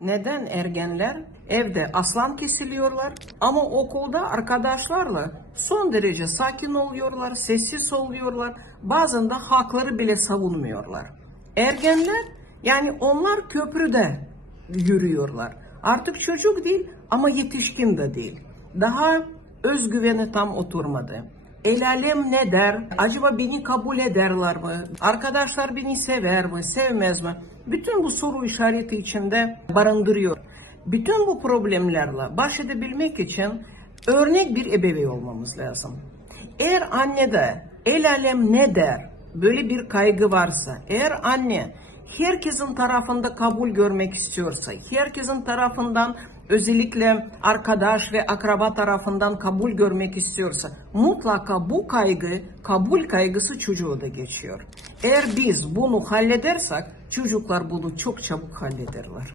Neden ergenler evde aslan kesiliyorlar ama okulda arkadaşlarla son derece sakin oluyorlar, sessiz oluyorlar. Bazen de hakları bile savunmuyorlar. Ergenler yani onlar köprüde yürüyorlar. Artık çocuk değil ama yetişkin de değil. Daha özgüveni tam oturmadı. El alem ne der? Acaba beni kabul ederler mi? Arkadaşlar beni sever mi? Sevmez mi? Bütün bu soru işareti içinde barındırıyor. Bütün bu problemlerle baş edebilmek için örnek bir ebeveyn olmamız lazım. Eğer annede el alem ne der? Böyle bir kaygı varsa, eğer anne herkesin tarafında kabul görmek istiyorsa, herkesin tarafından özellikle arkadaş ve akraba tarafından kabul görmek istiyorsa mutlaka bu kaygı, kabul kaygısı çocuğu da geçiyor. Eğer biz bunu halledersek çocuklar bunu çok çabuk hallederler.